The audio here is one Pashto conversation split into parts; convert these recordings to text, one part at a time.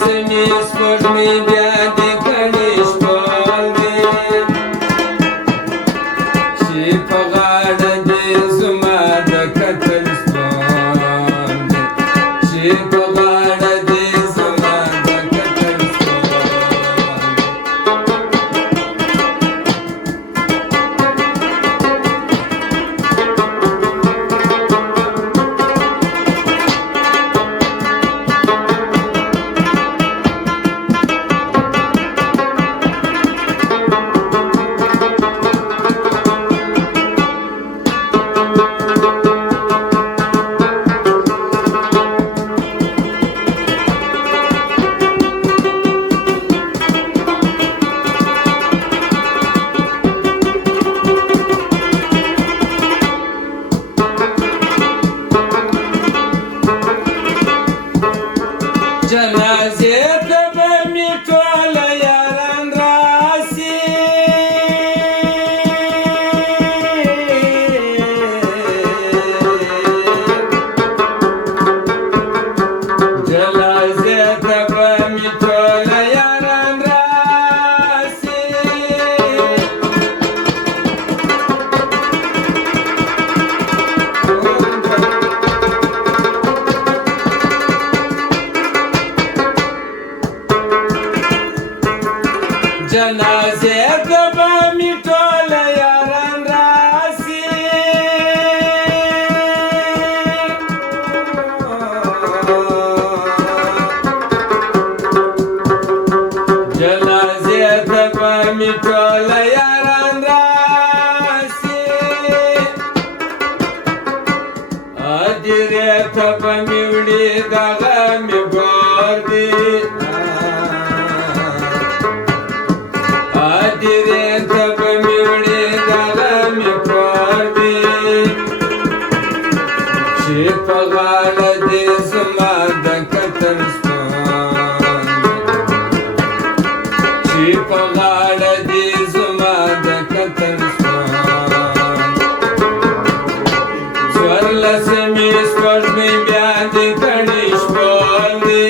سمې سپوږمۍ بیا دې کړې شپول دې چې په غاړه دې زما د کتل ستون دې چې په غاړه دې زما د کتل ستون جنازې ته به مې ټوله یاران راسي جنازې ته به مې ټوله یاران راسي جنازې ته به مې ټوله یاران راسي جنازې ته به مې ټوله یاران راسي هدیرې ته به مې وړي دغه مې ګور دي هدیرې ته به مې وړي دغه مې کور دي چې په غاړه دې زما د کتل ستون چې په غاړه دې زما د کتل ستون څوارلسمې سپوږمۍ بیا دې کړې شپول دي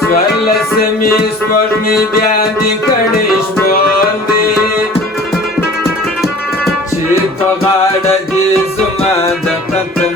څوارلسمې سپوږمۍ بیا دې کړې شپول دي چې په غاړه دې زما د کتل